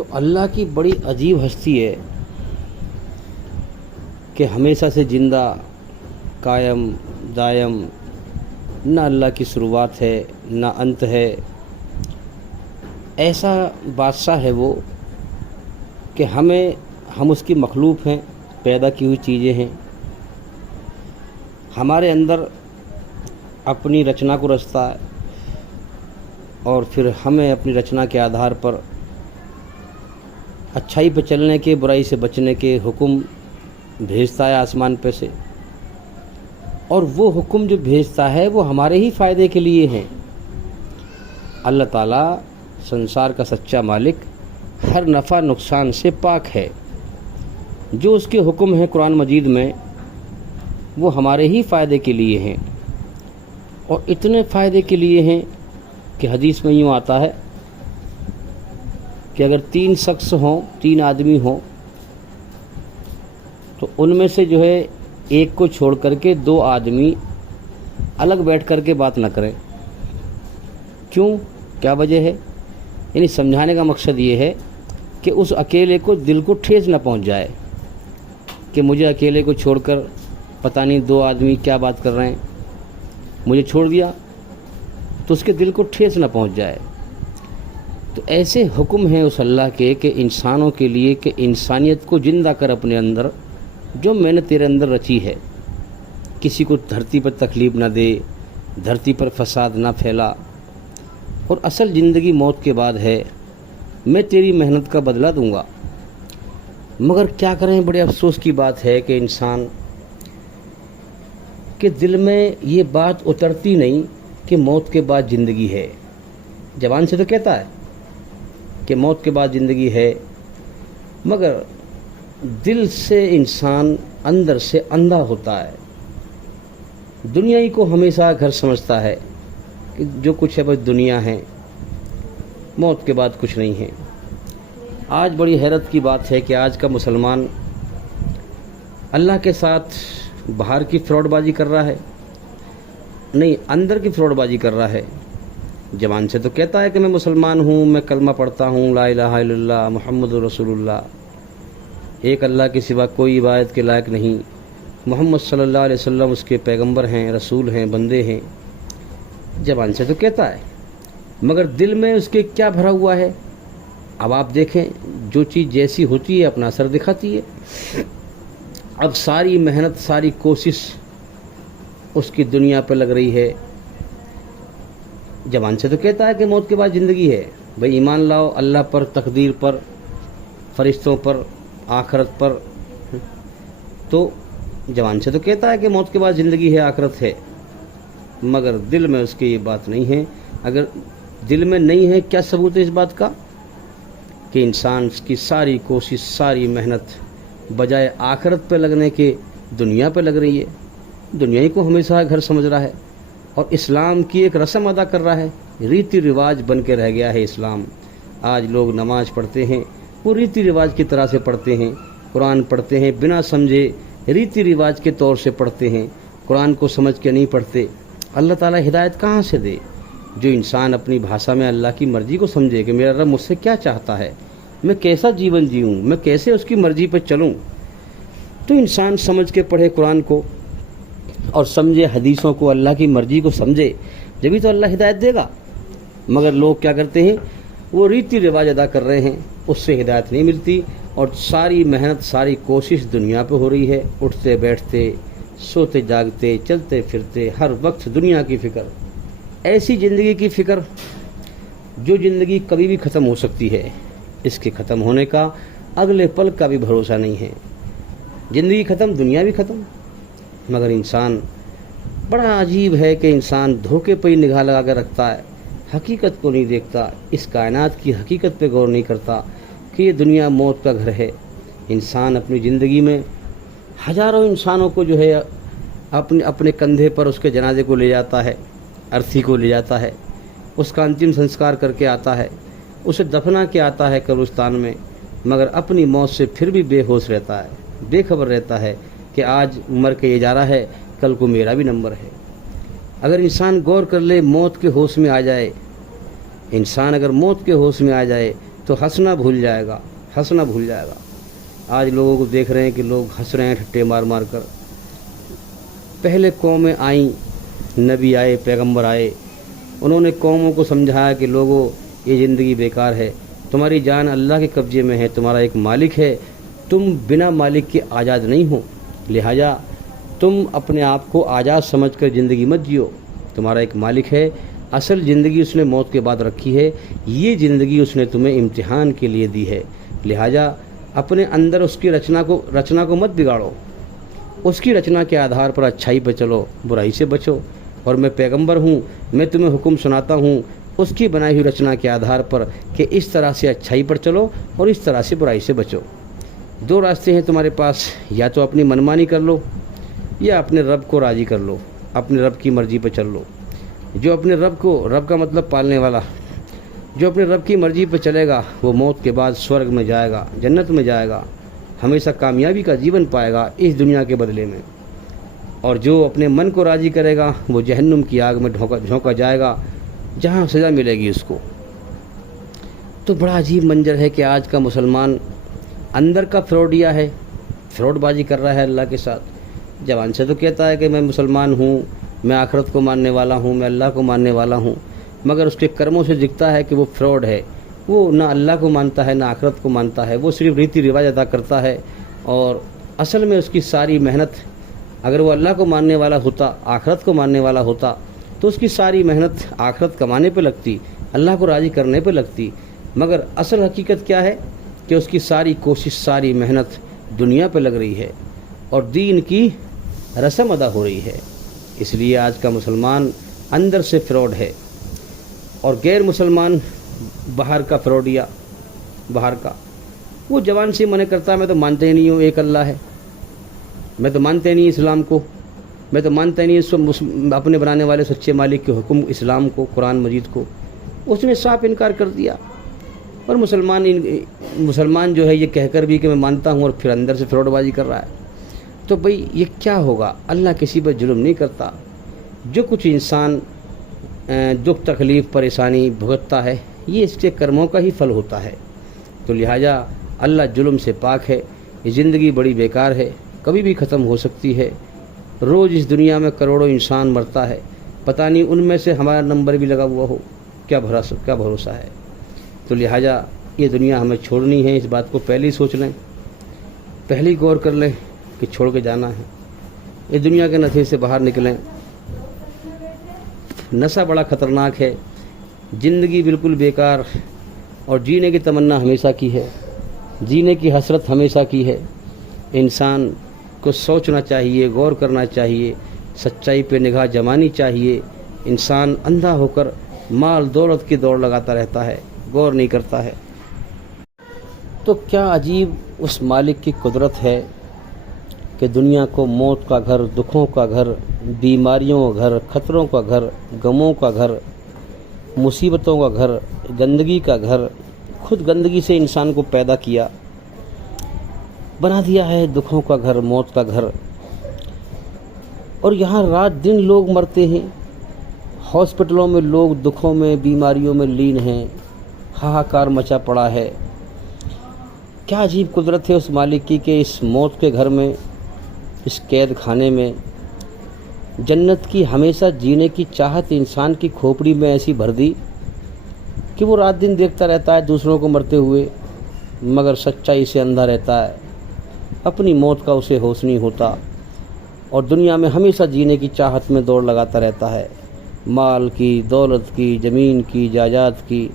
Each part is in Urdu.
تو اللہ کی بڑی عجیب ہستی ہے کہ ہمیشہ سے زندہ، قائم، دائم، نہ اللہ کی شروعات ہے نہ انت ہے۔ ایسا بادشاہ ہے وہ کہ ہم اس کی مخلوق ہیں، پیدا کی ہوئی چیزیں ہیں۔ ہمارے اندر اپنی رچنا کو رچتا ہے اور پھر ہمیں اپنی رچنا کے آدھار پر اچھائی پہ چلنے کے، برائی سے بچنے کے حکم بھیجتا ہے آسمان پہ سے، اور وہ حکم جو بھیجتا ہے وہ ہمارے ہی فائدے کے لیے ہیں۔ اللہ تعالیٰ سنسار کا سچا مالک ہر نفع نقصان سے پاک ہے۔ جو اس کے حکم ہیں قرآن مجید میں وہ ہمارے ہی فائدے کے لیے ہیں، اور اتنے فائدے کے لیے ہیں کہ حدیث میں یوں آتا ہے کہ اگر 3 شخص ہوں، 3 آدمی ہوں، تو ان میں سے جو ہے ایک کو چھوڑ کر کے 2 آدمی الگ بیٹھ کر کے بات نہ کریں۔ کیوں؟ کیا وجہ ہے؟ یعنی سمجھانے کا مقصد یہ ہے کہ اس اکیلے کو دل کو ٹھیس نہ پہنچ جائے کہ مجھے اکیلے کو چھوڑ کر پتہ نہیں 2 آدمی کیا بات کر رہے ہیں، مجھے چھوڑ دیا، تو اس کے دل کو ٹھیس نہ پہنچ جائے۔ تو ایسے حکم ہیں اس اللہ کے کہ انسانوں کے لیے کہ انسانیت کو زندہ کر اپنے اندر، جو میں نے تیرے اندر رچی ہے۔ کسی کو دھرتی پر تکلیف نہ دے، دھرتی پر فساد نہ پھیلا، اور اصل زندگی موت کے بعد ہے، میں تیری محنت کا بدلہ دوں گا۔ مگر کیا کریں، بڑے افسوس کی بات ہے کہ انسان کے دل میں یہ بات اترتی نہیں کہ موت کے بعد زندگی ہے۔ زبان سے تو کہتا ہے کہ موت کے بعد زندگی ہے، مگر دل سے انسان اندر سے اندھا ہوتا ہے، دنیا ہی کو ہمیشہ گھر سمجھتا ہے کہ جو کچھ ہے بس دنیا ہے، موت کے بعد کچھ نہیں ہے۔ آج بڑی حیرت کی بات ہے کہ آج کا مسلمان اللہ کے ساتھ باہر کی فراڈ بازی کر رہا ہے، نہیں اندر کی فراڈ بازی کر رہا ہے۔ زبان سے تو کہتا ہے کہ میں مسلمان ہوں، میں کلمہ پڑھتا ہوں، لا الہ الا اللہ محمد رسول اللہ، ایک اللہ کے سوا کوئی عبادت کے لائق نہیں، محمد صلی اللہ علیہ وسلم اس کے پیغمبر ہیں، رسول ہیں، بندے ہیں۔ زبان سے تو کہتا ہے، مگر دل میں اس کے کیا بھرا ہوا ہے؟ اب آپ دیکھیں، جو چیز جیسی ہوتی ہے اپنا اثر دکھاتی ہے۔ اب ساری محنت، ساری کوشش اس کی دنیا پہ لگ رہی ہے۔ زبان سے تو کہتا ہے کہ موت کے بعد زندگی ہے، بھئی ایمان لاؤ اللہ پر، تقدیر پر، فرشتوں پر، آخرت پر۔ تو زبان سے تو کہتا ہے کہ موت کے بعد زندگی ہے، آخرت ہے، مگر دل میں اس کی یہ بات نہیں ہے۔ اگر دل میں نہیں ہے، کیا ثبوت ہے اس بات کا کہ انسان کی ساری کوشش، ساری محنت بجائے آخرت پہ لگنے کے دنیا پہ لگ رہی ہے، دنیا ہی کو ہمیشہ گھر سمجھ رہا ہے، اور اسلام کی ایک رسم ادا کر رہا ہے، ریتی رواج بن کے رہ گیا ہے اسلام۔ آج لوگ نماز پڑھتے ہیں، وہ ریتی رواج کی طرح سے پڑھتے ہیں، قرآن پڑھتے ہیں بنا سمجھے، ریتی رواج کے طور سے پڑھتے ہیں، قرآن کو سمجھ کے نہیں پڑھتے۔ اللہ تعالیٰ ہدایت کہاں سے دے؟ جو انسان اپنی بھاشا میں اللہ کی مرضی کو سمجھے کہ میرا رب مجھ سے کیا چاہتا ہے، میں کیسا جیون جیوں، میں کیسے اس کی مرضی پہ چلوں، تو انسان سمجھ کے پڑھے قرآن کو اور سمجھے حدیثوں کو، اللہ کی مرضی کو سمجھے، جبھی تو اللہ ہدایت دے گا۔ مگر لوگ کیا کرتے ہیں، وہ ریتی رواج ادا کر رہے ہیں، اس سے ہدایت نہیں ملتی، اور ساری محنت، ساری کوشش دنیا پہ ہو رہی ہے، اٹھتے بیٹھتے، سوتے جاگتے، چلتے پھرتے، ہر وقت دنیا کی فکر، ایسی زندگی کی فکر جو زندگی کبھی بھی ختم ہو سکتی ہے، اس کے ختم ہونے کا اگلے پل کا بھی بھروسہ نہیں ہے۔ زندگی ختم، دنیا بھی ختم، مگر انسان بڑا عجیب ہے کہ انسان دھوکے پہ ہی نگاہ لگا کر رکھتا ہے، حقیقت کو نہیں دیکھتا، اس کائنات کی حقیقت پہ غور نہیں کرتا کہ یہ دنیا موت کا گھر ہے۔ انسان اپنی زندگی میں ہزاروں انسانوں کو جو ہے اپنے کندھے پر اس کے جنازے کو لے جاتا ہے، ارتھی کو لے جاتا ہے، اس کا انتم سنسکار کر کے آتا ہے، اسے دفنا کے آتا ہے قبرستان میں، مگر اپنی موت سے پھر بھی بے ہوش رہتا ہے، بے خبر رہتا ہے کہ آج مر کے یہ جا رہا ہے، کل کو میرا بھی نمبر ہے۔ اگر انسان غور کر لے، موت کے ہوش میں آ جائے، انسان اگر موت کے ہوش میں آ جائے تو تو ہنسنا بھول جائے گا، ہنسنا بھول جائے گا۔ آج لوگوں کو دیکھ رہے ہیں کہ لوگ ہنس رہے ہیں ٹھٹے مار مار کر۔ پہلے قومیں آئیں، نبی آئے، پیغمبر آئے، انہوں نے قوموں کو سمجھایا کہ لوگوں یہ زندگی بیکار ہے، تمہاری جان اللہ کے قبضے میں ہے، تمہارا ایک مالک ہے، تم بنا مالک کے آزاد نہیں ہو، لہٰذا تم اپنے آپ کو آزاد سمجھ کر زندگی مت جیو، تمہارا ایک مالک ہے، اصل زندگی اس نے موت کے بعد رکھی ہے، یہ زندگی اس نے تمہیں امتحان کے لیے دی ہے، لہٰذا اپنے اندر اس کی رچنا کو مت بگاڑو، اس کی رچنا کے آدھار پر اچھائی پہ چلو، برائی سے بچو، اور میں پیغمبر ہوں، میں تمہیں حکم سناتا ہوں اس کی بنائی ہوئی رچنا کے آدھار پر کہ اس طرح سے اچھائی پر چلو اور اس طرح سے برائی سے بچو۔ دو راستے ہیں تمہارے پاس، یا تو اپنی منمانی کر لو یا اپنے رب کو راضی کر لو، اپنے رب کی مرضی پہ چل لو۔ جو اپنے رب کا مطلب پالنے والا، جو اپنے رب کی مرضی پہ چلے گا وہ موت کے بعد سورگ میں جائے گا، جنت میں جائے گا، ہمیشہ کامیابی کا جیون پائے گا اس دنیا کے بدلے میں۔ اور جو اپنے من کو راضی کرے گا وہ جہنم کی آگ میں جھونکا جائے گا، جہاں سزا ملے گی اس کو۔ تو بڑا عجیب منظر ہے کہ آج کا مسلمان اندر کا فراڈیا ہے، فراڈ بازی کر رہا ہے اللہ کے ساتھ۔ زبان سے تو کہتا ہے کہ میں مسلمان ہوں، میں آخرت کو ماننے والا ہوں، میں اللہ کو ماننے والا ہوں، مگر اس کے کرموں سے دکھتا ہے کہ وہ فراڈ ہے، وہ نہ اللہ کو مانتا ہے نہ آخرت کو مانتا ہے، وہ صرف ریتی رواج ادا کرتا ہے، اور اصل میں اس کی ساری محنت، اگر وہ اللہ کو ماننے والا ہوتا، آخرت کو ماننے والا ہوتا، تو اس کی ساری محنت آخرت کمانے پہ لگتی، اللہ کو راضی کرنے پہ لگتی، مگر اصل حقیقت کیا ہے کہ اس کی ساری کوشش، ساری محنت دنیا پہ لگ رہی ہے اور دین کی رسم ادا ہو رہی ہے۔ اس لیے آج کا مسلمان اندر سے فراڈ ہے، اور غیر مسلمان باہر کا فراڈیا، باہر کا وہ زبان سے منع کرتا ہے میں تو مانتا ہی نہیں ہوں ایک اللہ ہے، میں تو مانتا ہی نہیں اسلام کو، میں تو مانتا ہی نہیں اس اپنے بنانے والے سچے مالک کے حکم اسلام کو، قرآن مجید کو، اس نے صاف انکار کر دیا۔ اور مسلمان جو ہے یہ کہہ کر بھی کہ میں مانتا ہوں اور پھر اندر سے فراڈ بازی کر رہا ہے، تو بھئی یہ کیا ہوگا؟ اللہ کسی پر ظلم نہیں کرتا، جو کچھ انسان دکھ تکلیف پریشانی بھگتتا ہے یہ اس کے کرموں کا ہی پھل ہوتا ہے، تو لہٰذا اللہ ظلم سے پاک ہے۔ یہ زندگی بڑی بیکار ہے، کبھی بھی ختم ہو سکتی ہے، روز اس دنیا میں کروڑوں انسان مرتا ہے، پتہ نہیں ان میں سے ہمارا نمبر بھی لگا ہوا ہو، کیا بھروسہ ہے؟ تو لہٰذا یہ دنیا ہمیں چھوڑنی ہے، اس بات کو پہلے ہی سوچ لیں، پہلے ہی غور کر لیں کہ چھوڑ کے جانا ہے، اس دنیا کے نشے سے باہر نکلیں۔ نشہ بڑا خطرناک ہے، زندگی بالکل بیکار، اور جینے کی تمنا ہمیشہ کی ہے، جینے کی حسرت ہمیشہ کی ہے۔ انسان کو سوچنا چاہیے، غور کرنا چاہیے، سچائی پہ نگاہ جمانی چاہیے۔ انسان اندھا ہو کر مال دولت کی دوڑ لگاتا رہتا ہے، غور نہیں کرتا ہے۔ تو کیا عجیب اس مالک کی قدرت ہے کہ دنیا کو موت کا گھر، دکھوں کا گھر، بیماریوں کا گھر، خطروں کا گھر، غموں کا گھر، مصیبتوں کا گھر، گندگی کا گھر، خود گندگی سے انسان کو پیدا کیا، بنا دیا ہے دکھوں کا گھر، موت کا گھر، اور یہاں رات دن لوگ مرتے ہیں، ہاسپٹلوں میں لوگ دکھوں میں، بیماریوں میں لین ہیں، ہاہاکار مچا پڑا ہے۔ کیا عجیب قدرت ہے اس مالک کی کہ اس موت کے گھر میں، اس قید خانے میں، جنت کی ہمیشہ جینے کی چاہت انسان کی کھوپڑی میں ایسی بھر دی کہ وہ رات دن دیکھتا رہتا ہے دوسروں کو مرتے ہوئے، مگر سچائی سے اندھا رہتا ہے، اپنی موت کا اسے ہوش نہیں ہوتا، اور دنیا میں ہمیشہ جینے کی چاہت میں دوڑ لگاتا رہتا ہے، مال کی، دولت کی، زمین کی، جائیداد کی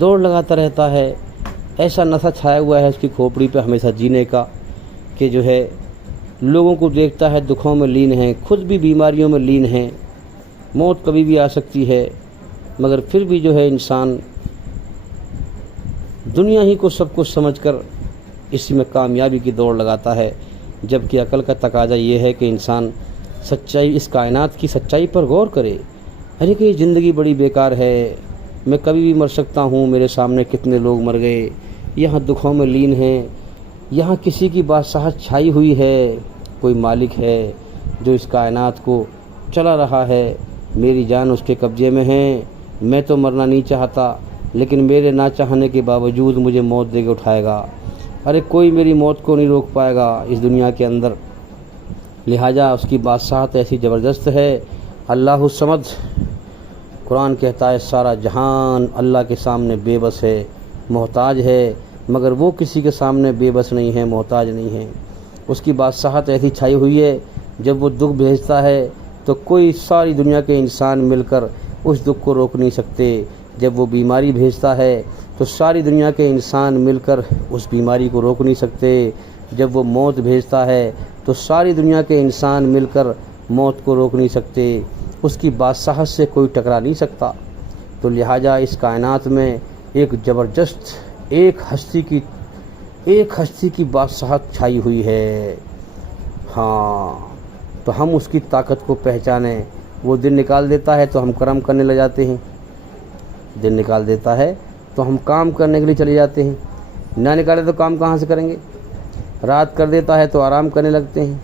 دوڑ لگاتا رہتا ہے۔ ایسا نشہ چھایا ہوا ہے اس کی کھوپڑی پہ ہمیشہ جینے کا کہ جو ہے لوگوں کو دیکھتا ہے دکھوں میں لین ہیں، خود بھی بیماریوں میں لین ہیں، موت کبھی بھی آ سکتی ہے، مگر پھر بھی جو ہے انسان دنیا ہی کو سب کچھ سمجھ کر اسی میں کامیابی کی دوڑ لگاتا ہے، جبکہ عقل کا تقاضا یہ ہے کہ انسان سچائی، اس کائنات کی سچائی پر غور کرے۔ ارے کہ یہ زندگی بڑی بیکار ہے، میں کبھی بھی مر سکتا ہوں، میرے سامنے کتنے لوگ مر گئے، یہاں دکھوں میں لین ہیں، یہاں کسی کی بادشاہت چھائی ہوئی ہے، کوئی مالک ہے جو اس کائنات کو چلا رہا ہے، میری جان اس کے قبضے میں ہے، میں تو مرنا نہیں چاہتا، لیکن میرے نہ چاہنے کے باوجود مجھے موت دے کے اٹھائے گا۔ ارے کوئی میری موت کو نہیں روک پائے گا اس دنیا کے اندر۔ لہٰذا اس کی بادشاہت ایسی زبردست ہے۔ اللہ الصمد، قرآن کہتا ہے سارا جہان اللہ کے سامنے بے بس ہے، محتاج ہے، مگر وہ کسی کے سامنے بے بس نہیں ہے، محتاج نہیں ہے۔ اس کی بادشاہت ایسی چھائی ہوئی ہے، جب وہ دکھ بھیجتا ہے تو کوئی ساری دنیا کے انسان مل کر اس دکھ کو روک نہیں سکتے۔ جب وہ بیماری بھیجتا ہے تو ساری دنیا کے انسان مل کر اس بیماری کو روک نہیں سکتے۔ جب وہ موت بھیجتا ہے تو ساری دنیا کے انسان مل کر موت کو روک نہیں سکتے۔ اس کی بادشاہت سے کوئی ٹکرا نہیں سکتا۔ تو لہٰذا اس کائنات میں ایک زبردست ایک ہستی کی بادشاہت چھائی ہوئی ہے۔ ہاں، تو ہم اس کی طاقت کو پہچانیں۔ وہ دن نکال دیتا ہے تو ہم کرم کرنے لگ جاتے ہیں، دن نکال دیتا ہے تو ہم کام کرنے کے لیے چلے جاتے ہیں، نہ نکالے تو کام کہاں سے کریں گے؟ رات کر دیتا ہے تو آرام کرنے لگتے ہیں۔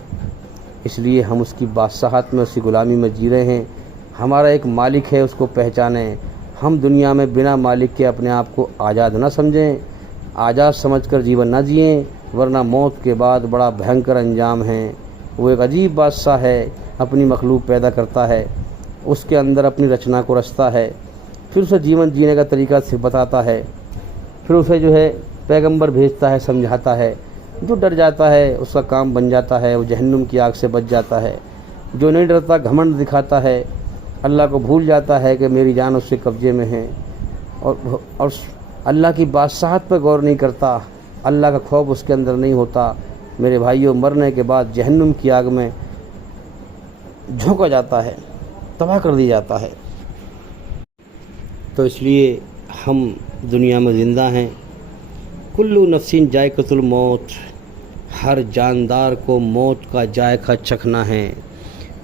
اس لیے ہم اس کی بادشاہت میں، اس کی غلامی میں جی رہے ہیں۔ ہمارا ایک مالک ہے، اس کو پہچانیں۔ ہم دنیا میں بنا مالک کے اپنے آپ کو آزاد نہ سمجھیں، آزاد سمجھ کر جیون نہ جئیں، ورنہ موت کے بعد بڑا بھینکر انجام ہے۔ وہ ایک عجیب بادشاہ ہے، اپنی مخلوق پیدا کرتا ہے، اس کے اندر اپنی رچنا کو رچتا ہے، پھر اسے جیون جینے کا طریقہ سے بتاتا ہے، پھر اسے جو ہے پیغمبر بھیجتا ہے، سمجھاتا ہے۔ جو ڈر جاتا ہے اس کا کام بن جاتا ہے، وہ جہنم کی آگ سے بچ جاتا ہے۔ جو نہیں ڈرتا، گھمنڈ دکھاتا ہے، اللہ کو بھول جاتا ہے کہ میری جان اس سے قبضے میں ہے، اور اللہ کی بادشاہت پہ غور نہیں کرتا، اللہ کا خوف اس کے اندر نہیں ہوتا، میرے بھائیوں مرنے کے بعد جہنم کی آگ میں جھونکا جاتا ہے، تباہ کر دیا جاتا ہے۔ تو اس لیے ہم دنیا میں زندہ ہیں۔ کلو نفسین ذائقۃ الموت، ہر جاندار کو موت کا ذائقہ چکھنا ہے۔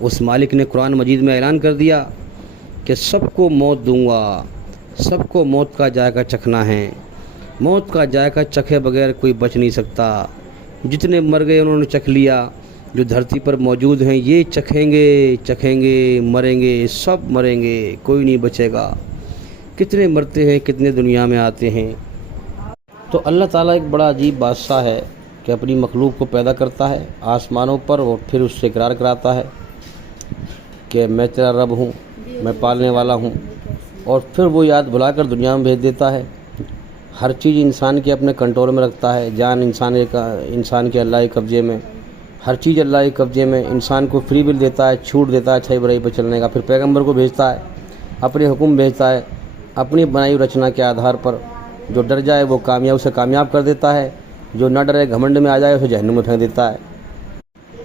اس مالک نے قرآن مجید میں اعلان کر دیا کہ سب کو موت دوں گا، سب کو موت کا ذائقہ چکھنا ہے۔ موت کا ذائقہ چکھے بغیر کوئی بچ نہیں سکتا۔ جتنے مر گئے انہوں نے چکھ لیا، جو دھرتی پر موجود ہیں یہ چکھیں گے، مریں گے، سب مریں گے، کوئی نہیں بچے گا۔ کتنے مرتے ہیں، کتنے دنیا میں آتے ہیں۔ تو اللہ تعالیٰ ایک بڑا عجیب بادشاہ ہے کہ اپنی مخلوق کو پیدا کرتا ہے آسمانوں پر، اور پھر اس سے اقرار کراتا ہے کہ میں تیرا رب ہوں، میں پالنے والا ہوں، اور پھر وہ یاد بھلا کر دنیا میں بھیج دیتا ہے۔ ہر چیز انسان کے اپنے کنٹرول میں رکھتا ہے، جان انسان کے اللہ کے قبضے میں، ہر چیز اللہ کے قبضے میں۔ انسان کو فری ول دیتا ہے، چھوٹ دیتا ہے اچھائی برائی پہ چلنے کا، پھر پیغمبر کو بھیجتا ہے، اپنے حکم بھیجتا ہے، اپنی بنائی رچنا کے آدھار پر۔ جو ڈر جائے وہ اسے کامیاب کر دیتا ہے، جو نہ ڈرے گھمنڈ میں آ جائے اسے جہنم میں پھینک دیتا ہے۔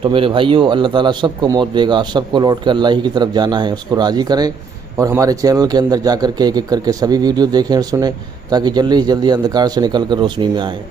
تو میرے بھائیوں، اللہ تعالیٰ سب کو موت دے گا، سب کو لوٹ کے اللہ ہی کی طرف جانا ہے، اس کو راضی کریں، اور ہمارے چینل کے اندر جا کر کے ایک ایک کر کے سبھی ویڈیو دیکھیں اور سنیں، تاکہ جلدی سے جلدی اندھکار سے نکل کر روشنی میں آئیں۔